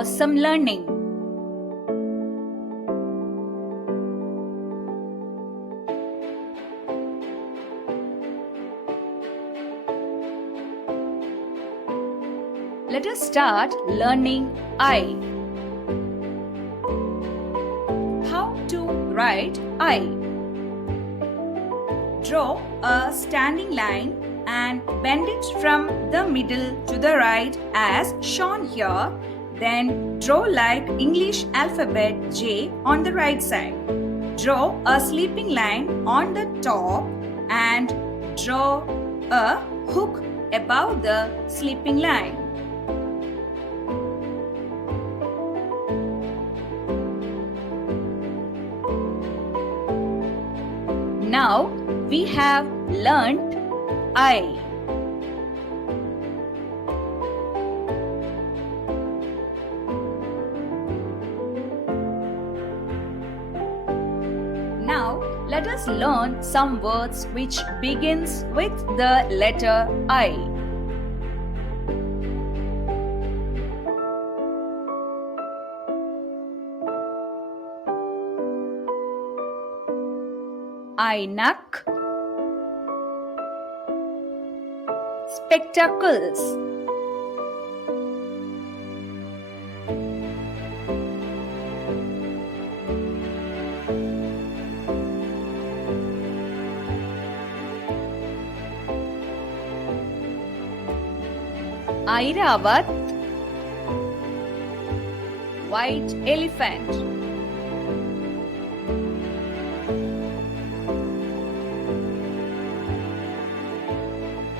awesome learning. Let us start learning I. How to write I? Draw a standing line and bend it from the middle to the right as shown here. Then draw like English alphabet J on the right side. Draw a sleeping line on the top and draw a hook above the sleeping line. Now we have learnt I. Now let us learn some words which begins with the letter I. Ainak, spectacles, Airavat, white elephant.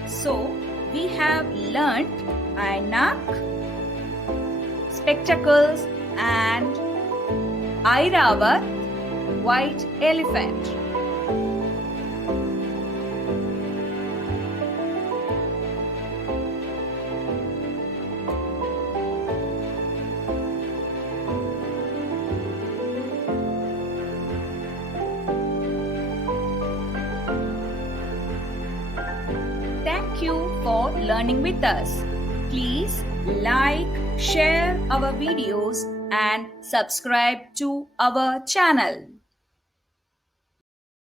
So, we have learnt Ainak, spectacles and Airavat, white elephant. Thank you for learning with us. Please like, share our videos and subscribe to our channel.